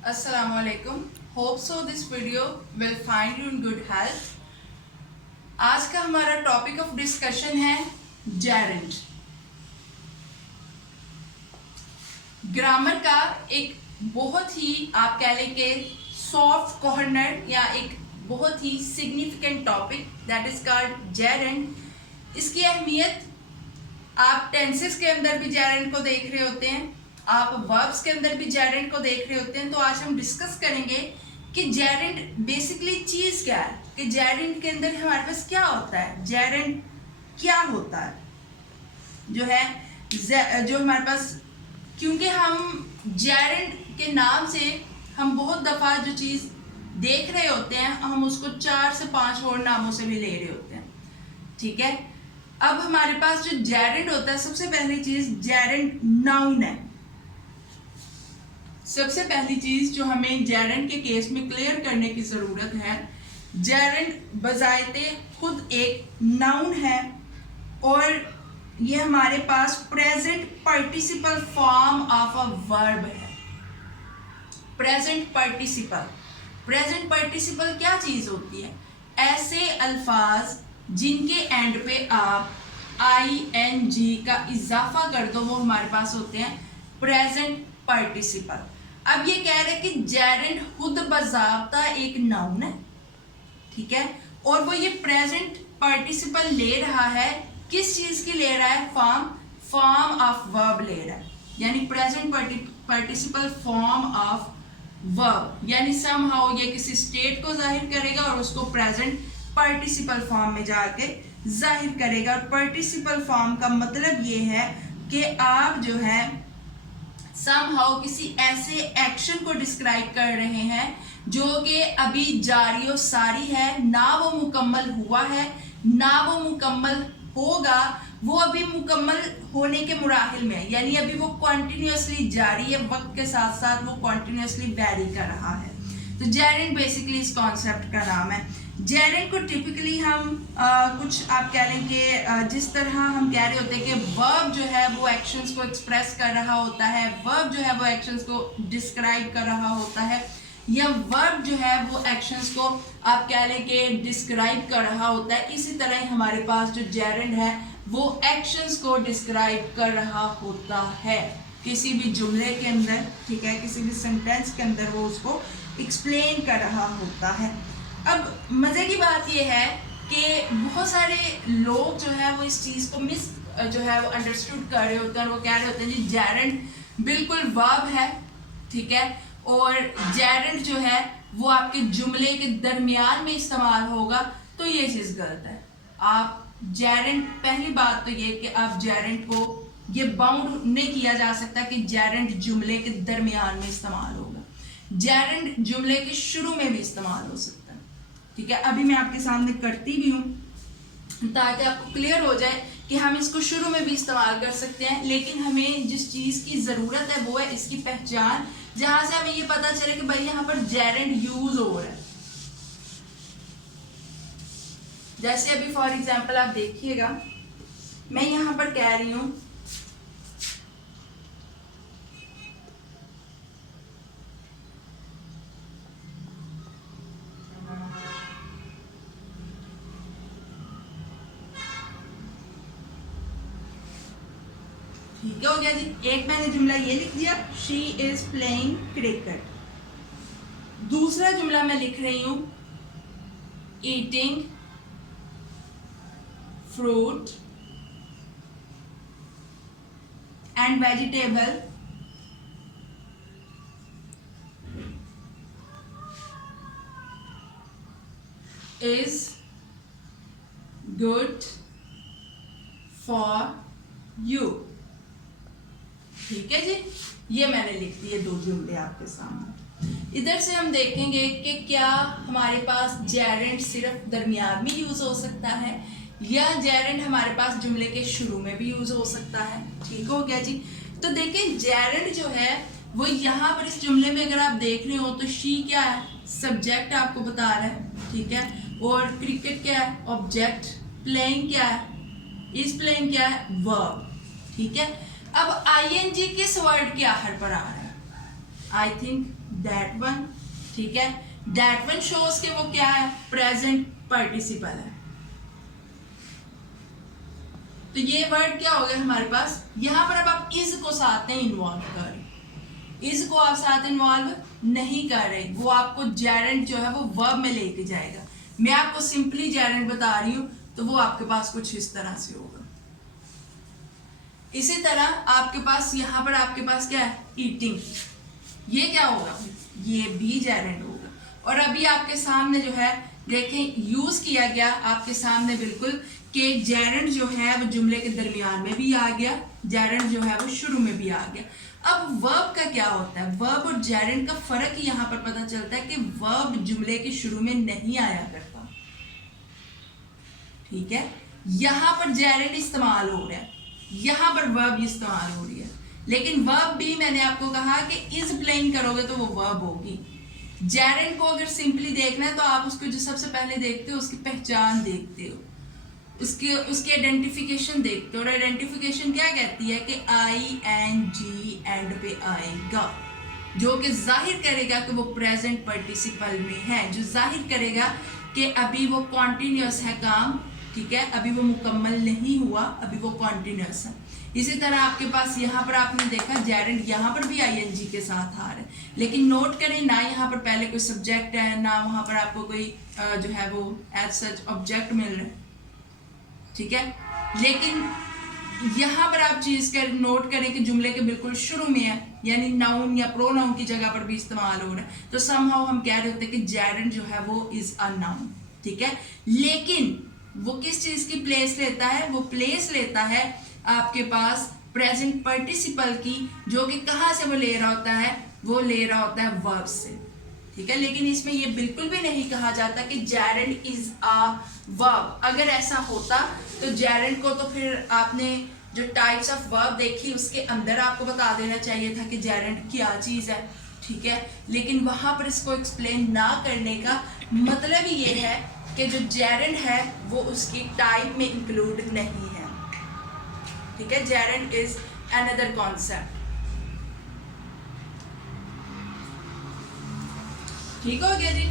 Assalamualaikum. Hope so this video will find you in good health. आज का हमारा topic of discussion है gerund. Grammar का एक बहुत ही आप कह लें कि सॉफ्ट कॉर्नर या एक बहुत ही significant topic that is called gerund. इसकी अहमियत आप टेंसेस के अंदर भी जेरेंड को देख रहे होते हैं, आप वर्ब्स के अंदर भी जेरेंड को देख रहे होते हैं. तो आज हम डिस्कस करेंगे कि जेरेंड बेसिकली चीज़ क्या है, कि जेरेंड के अंदर हमारे पास क्या होता है, जेरेंड क्या होता है जो हमारे पास. क्योंकि हम जेरेंड के नाम से हम बहुत दफ़ा जो चीज़ देख रहे होते हैं हम उसको 4 से 5 और नामों से भी ले रहे होते हैं. ठीक है, अब हमारे पास जो जेरेंड होता है, सबसे पहली चीज़ जेरेंड नाउन है. सबसे पहली चीज जो हमें जेरेंड के केस में क्लियर करने की जरूरत है, जेरेंड बजायते खुद एक नाउन है और ये हमारे पास present participle form of a verb है. प्रेजेंट पार्टिसिपल क्या चीज होती है? ऐसे अल्फाज जिनके एंड पे आप ING का इजाफा कर दो वो हमारे पास होते हैं प्रेजेंट पार्टिसिपल. अब ये कह रहे हैं कि जेरेंड खुद बजाबता एक नाउन है, ठीक है, और वो ये प्रेजेंट पार्टिसिपल ले रहा है. किस चीज की ले रहा है? फॉर्म ऑफ वर्ब ले रहा है, यानी present participle form of verb, यानी समहाउ ये किसी स्टेट को जाहिर करेगा और उसको प्रेजेंट पार्टिसिपल फॉर्म में जाके जाहिर करेगा. और पार्टिसिपल फॉर्म का मतलब ये है कि आप जो है समहाउ किसी ऐसे एक्शन को डिस्क्राइब कर रहे हैं जो कि अभी जारी और सारी है, ना वो मुकम्मल हुआ है ना वो मुकम्मल होगा, वो अभी मुकम्मल होने के मुराहिल में है, यानी अभी वो कॉन्टिन्यूसली जारी है, वक्त के साथ साथ वो कॉन्टिन्यूसली वेरी कर रहा है. तो जेरेंड बेसिकली इस कॉन्सेप्ट का नाम है. जेरेंड को टिपिकली हम कुछ आप कह लें कि जिस तरह हम कह रहे होते हैं कि वर्ब जो है वो एक्शंस को एक्सप्रेस कर रहा होता है, वर्ब जो है वो एक्शंस को डिस्क्राइब कर रहा होता है, या वर्ब जो है वो एक्शंस को आप कह लें कि डिस्क्राइब कर रहा होता है. इसी तरह हमारे पास जो जेरेंड है वो एक्शंस को डिस्क्राइब कर रहा होता है किसी भी जुमले के अंदर, ठीक है, किसी भी सेंटेंस के अंदर वो उसको एक्सप्लेन कर रहा होता है. अब मज़े की बात यह है कि बहुत सारे लोग जो है वो इस चीज़ को जो है वो अंडरस्टूड कर रहे होते हैं और वो कह रहे होते हैं जी जेरेंड बिल्कुल वर्ब है, ठीक है, और जेरेंड जो है वो आपके जुमले के दरमियान में इस्तेमाल होगा. तो ये चीज़ गलत है. आप जेरेंड, पहली बात तो ये कि आप जेरेंड को ये बाउंड नहीं किया जा सकता कि जेरेंड जुमले के दरमियान में इस्तेमाल होगा. जेरेंड जुमले के शुरू में भी इस्तेमाल हो सकता है, ठीक है. अभी मैं आपके सामने करती भी हूँ ताकि आपको क्लियर हो जाए कि हम इसको शुरू में भी इस्तेमाल कर सकते हैं, लेकिन हमें जिस चीज़ की ज़रूरत है वो है इसकी पहचान, जहाँ से हमें ये पता चले कि भाई यहाँ पर जेरेंड यूज हो रहा है. जैसे अभी फॉर एग्जाम्पल आप देखिएगा, मैं यहाँ पर कह रही हूँ ठीक है, हो गया जी. एक मैंने जुमला ये लिख दिया, शी इज प्लेइंग क्रिकेट. दूसरा जुमला मैं लिख रही हूं eating fruit and vegetable is good for you. ठीक है जी, ये मैंने लिख दिए 2 जुमले आपके सामने. इधर से हम देखेंगे कि क्या हमारे पास जेरेंड सिर्फ दरमियान में यूज हो सकता है या जेरेंड हमारे पास जुमले के शुरू में भी यूज हो सकता है. ठीक हो गया जी. तो देखिए जेरेंड जो है वो यहाँ पर इस जुमले में अगर आप देख रहे हो तो शी क्या है? सब्जेक्ट आपको बता रहा है, ठीक है, और क्रिकेट क्या है? ऑब्जेक्ट. प्लेइंग क्या है? इज प्लेइंग क्या है? वर्ब. ठीक है. अब ING किस वर्ड के आखिर पर आ रहा है? आई थिंक दैट वन, ठीक है। दैट वन शोज के वो क्या है, प्रेजेंट पार्टिसिपल है। तो ये वर्ड क्या हो गया हमारे पास। यहां पर अब आप इज को साथ में इन्वॉल्व कर रहे, इज को आप साथ इन्वॉल्व नहीं कर रहे, वो आपको जेरेंट जो है वो वर्ब में लेके जाएगा। मैं आपको सिंपली जेरेंट बता रही हूं, तो वो आपके पास कुछ इस तरह से होगा। इसी तरह आपके पास यहां पर आपके पास क्या है, ईटिंग, ये क्या होगा, ये भी जेरेंट होगा। और अभी आपके सामने जो है देखें यूज किया गया आपके सामने बिल्कुल कि जेरेंट जो है वो जुमले के दरमियान में भी आ गया, जेरेंट जो है वो शुरू में भी आ गया। अब वर्ब का क्या होता है, वर्ब और जेरेंट का फर्क यहाँ पर पता चलता है कि वर्ब जुमले के शुरू में नहीं आया करता, ठीक है। यहाँ पर जेरेंट इस्तेमाल हो रहा है, यहाँ पर वर्ब इस्तेमाल हो रही है, लेकिन वर्ब भी मैंने आपको कहा कि इज प्लेइंग करोगे तो वो वर्ब होगी। जेरेंट को अगर सिंपली देखना है तो आप उसको जो सबसे पहले देखते हो उसकी पहचान देखते हो, उसकी आइडेंटिफिकेशन देखते हो। और आइडेंटिफिकेशन क्या कहती है कि ING एंड पे आएगा, जो कि जाहिर करेगा कि वो प्रेजेंट पार्टिसिपल में है, जो जाहिर करेगा कि अभी वो कॉन्टिन्यूस है काम, ठीक है, अभी वो मुकम्मल नहीं हुआ, अभी वो कॉन्टिन्यूस है। इसी तरह आपके पास यहाँ पर आपने देखा जेरेंट यहाँ पर भी ING के साथ आ रहा है, लेकिन नोट करें ना यहाँ पर पहले कोई सब्जेक्ट है ना वहाँ पर आपको कोई जो है वो एज सच ऑब्जेक्ट मिल रहा है, ठीक है। लेकिन यहाँ पर आप चीज कर नोट करें कि जुमले के बिल्कुल शुरू में है, यानी नाउन या प्रोनाउन की जगह पर भी इस्तेमाल हो रहा है, तो समहाउ हम कह रहे होते हैं कि जेरेंट जो है वो इज अ नाउन, ठीक है। लेकिन वो किस चीज की प्लेस लेता है, वो प्लेस लेता है आपके पास प्रेजेंट पार्टिसिपल की, जो कि कहाँ से वो ले रहा होता है, वो ले रहा होता है वर्ब से, ठीक है। लेकिन इसमें ये बिल्कुल भी नहीं कहा जाता कि जेरेंट इज अ वर्ब। अगर ऐसा होता तो जेरेंट को तो फिर आपने जो टाइप्स ऑफ वर्ब देखी उसके अंदर आपको बता देना चाहिए था कि जेरेंट क्या चीज़ है, ठीक है। लेकिन वहाँ पर इसको एक्सप्लेन ना करने का मतलब ही ये है कि जो जेरेंट है वो उसकी टाइप में इंक्लूड नहीं है, ठीक है। जेरेंट इज अनदर कॉन्सेप्ट, ठीक हो गया जी।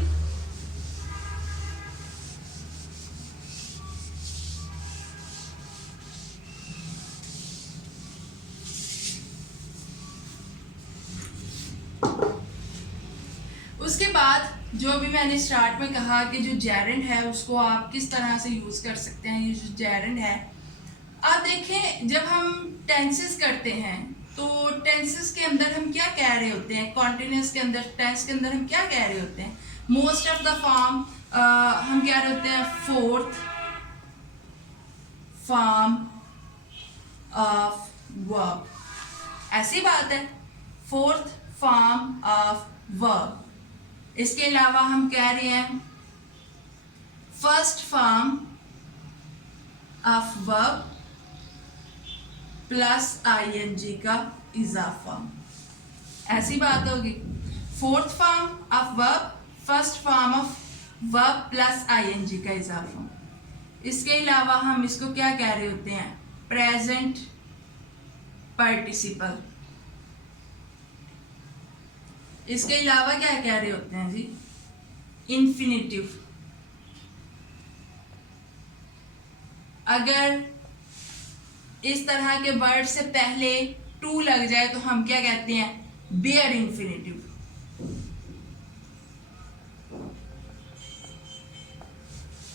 उसके बाद जो भी मैंने स्टार्ट में कहा कि जो जेरेंट है उसको आप किस तरह से यूज कर सकते हैं। ये जो जेरेंट है आप देखें, जब हम टेंसेस करते हैं तो टेंसेस के अंदर हम क्या कह रहे होते हैं, कॉन्टिन्यूस के अंदर, टेंस के अंदर हम क्या कह रहे होते हैं, मोस्ट ऑफ द फॉर्म हम कह रहे होते हैं फोर्थ फॉर्म ऑफ वर्ब, ऐसी बात है, फोर्थ फॉर्म ऑफ वर्ब। इसके अलावा हम कह रहे हैं first form of verb plus ING का इजाफा, ऐसी बात होगी। Fourth form of verb, first form of verb plus ING का इजाफा। इसके अलावा हम इसको क्या कह रहे होते हैं, प्रेजेंट पार्टिसिपल। इसके अलावा क्या कह रहे होते हैं जी, इंफिनिटिव। अगर इस तरह के वर्ड से पहले टू लग जाए तो हम क्या कहते हैं, बेयर इंफिनिटिव,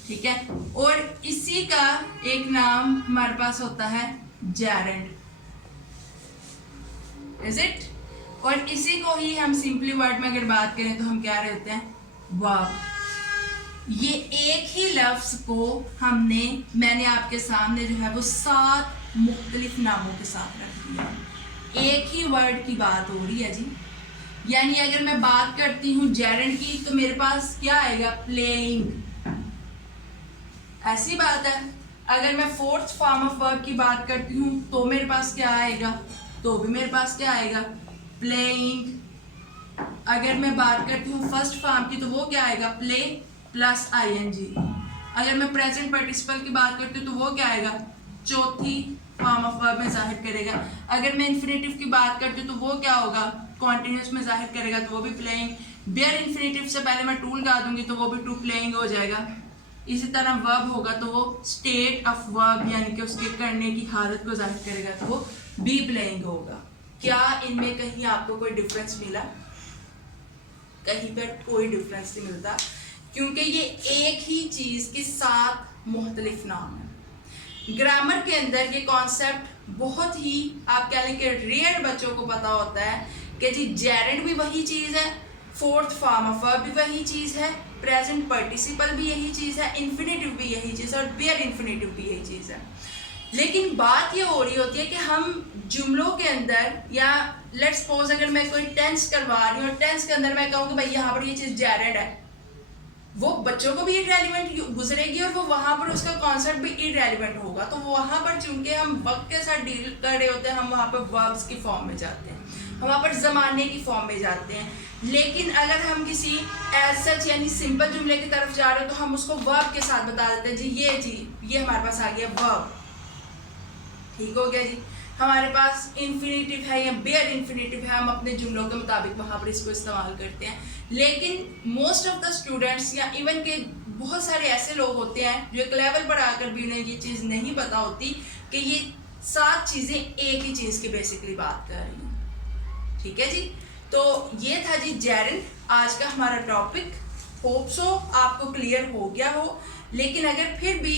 ठीक है। और इसी का एक नाम हमारे पास होता है जेरेंट, इज इट। और इसी को ही हम सिंपली वर्ड में अगर बात करें तो हम क्या रहे होते हैं, वर्ब। ये एक ही लफ्ज को मैंने आपके सामने जो है वो 7 मुख्तलिफ नामों के साथ रख दिया। एक ही वर्ड की बात हो रही है जी। यानी अगर मैं बात करती हूँ जेरेंट की तो मेरे पास क्या आएगा, प्लेइंग, ऐसी बात है। अगर मैं फोर्थ फॉर्म ऑफ वर्ब की बात करती हूँ तो मेरे पास क्या आएगा, तो भी मेरे पास क्या आएगा, प्लेइंग। अगर मैं बात करती हूँ फर्स्ट फॉर्म की तो वो क्या आएगा, प्ले प्लस ING। अगर मैं प्रेजेंट पार्टिसिपल की बात करती हूँ तो वो क्या आएगा, चौथी फॉर्म ऑफ वर्ब में जाहिर करेगा। अगर मैं इन्फिनेटिव की बात करती हूँ तो वो क्या होगा, कॉन्टिन्यूस में जाहिर करेगा तो वो भी प्लेइंग, बेयर इन्फिनेटिव से पहले मैं टू लगा दूंगी तो वो भी टू प्लेइंग हो जाएगा। इसी तरह वर्ब होगा तो वो स्टेट ऑफ वर्ब यानी कि उसके करने की हालत को जाहिर करेगा तो वो बी प्लेइंग होगा। क्या इनमें कहीं आपको कोई डिफरेंस मिला? कहीं पर कोई डिफरेंस नहीं मिलता, क्योंकि ये एक ही चीज के 7 मुख्तलिफ नाम है। ग्रामर के अंदर ये कॉन्सेप्ट बहुत ही आप कह लें कि रेयर बच्चों को पता होता है कि जी जेरेंड भी वही चीज़ है, फोर्थ फॉर्म ऑफ वर्ब भी वही चीज़ है, प्रेजेंट पार्टिसिपल भी यही चीज़ है, इन्फिनेटिव भी यही चीज़ है और बेयर इन्फिनेटिव भी यही चीज़ है। लेकिन बात ये हो रही होती है कि हम जुमलों के अंदर, या लेट्स सपोज अगर मैं कोई टेंस करवा रही हूँ और टेंस के अंदर मैं कहूँ कि भाई यहाँ पर ये चीज़ जेरेंड है, वो बच्चों को भी इररेलेवेंट गुजरेगी और वो वहाँ पर उसका कॉन्सेप्ट भी इररेलेवेंट होगा। तो वहाँ पर चूंकि हम वक्त के साथ डील कर रहे होते हैं, हम वहाँ पर वर्ब्स की फॉर्म में जाते हैं, हम वहाँ पर ज़माने की फॉर्म में जाते हैं। लेकिन अगर हम किसी एज सच यानी सिंपल जुमले की तरफ जा रहे हो तो हम उसको वर्ब के साथ बता देते हैं, जी ये हमारे पास आ गया वर्ब, ठीक हो गया जी। हमारे पास इन्फिनेटिव है या बेयर इन्फिनेटिव है, हम अपने जुमलों के मुताबिक वहाँ पर इसको इस्तेमाल करते हैं। लेकिन मोस्ट ऑफ द स्टूडेंट्स या इवन के बहुत सारे ऐसे लोग होते हैं जो एक लेवल पर आकर भी उन्हें ये चीज़ नहीं पता होती कि ये 7 चीज़ें एक ही चीज़ की बेसिकली बात कर रही हैं, ठीक है जी। तो ये था जी जेरेंड आज का हमारा टॉपिक। होप सो आपको क्लियर हो गया हो, लेकिन अगर फिर भी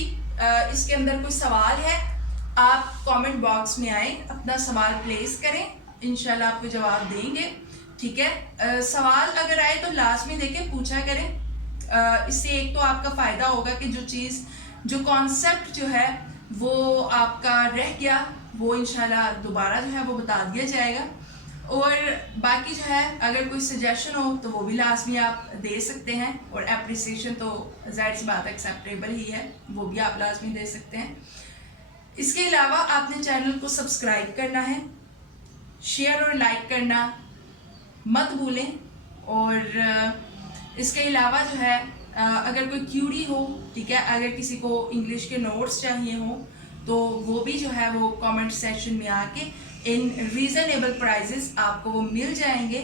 इसके अंदर कोई सवाल है आप कमेंट बॉक्स में आए, अपना सवाल प्लेस करें, इंशाल्लाह आपको जवाब देंगे, ठीक है। सवाल अगर आए तो लास्ट में देखें, पूछा करें। इससे एक तो आपका फ़ायदा होगा कि जो कॉन्सेप्ट जो है वो आपका रह गया वो इंशाल्लाह दोबारा जो है वो बता दिया जाएगा। और बाकी जो है अगर कोई सजेशन हो तो वो भी लाजमी आप दे सकते हैं, और एप्रिसिएशन तो ज़ाहिर सी बात एक्सेप्टेबल ही है, वो भी आप लाजमी दे सकते हैं। इसके अलावा आपने चैनल को सब्सक्राइब करना है, शेयर और लाइक करना मत भूलें। और इसके अलावा जो है अगर कोई क्यूरी हो, ठीक है, अगर किसी को इंग्लिश के नोट्स चाहिए हो तो वो भी जो है वो कमेंट सेक्शन में आके इन रीज़नेबल प्राइजेस आपको वो मिल जाएंगे,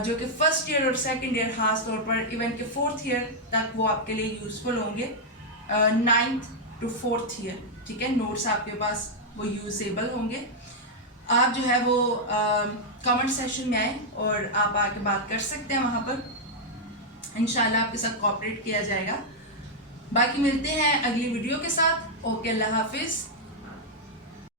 जो कि फर्स्ट ईयर और सेकंड ईयर खास तौर पर इवन के 4th ईयर तक वो आपके लिए यूज़फुल होंगे, 9th to 4th ईयर, ठीक है। नोट्स आपके पास वो यूजेबल होंगे। आप जो है वो कमेंट सेक्शन में आए और आप आके बात कर सकते हैं, वहाँ पर इंशाल्लाह आपके साथ कोऑपरेट किया जाएगा। बाकी मिलते हैं अगली वीडियो के साथ। ओके, अल्लाह हाफिज़।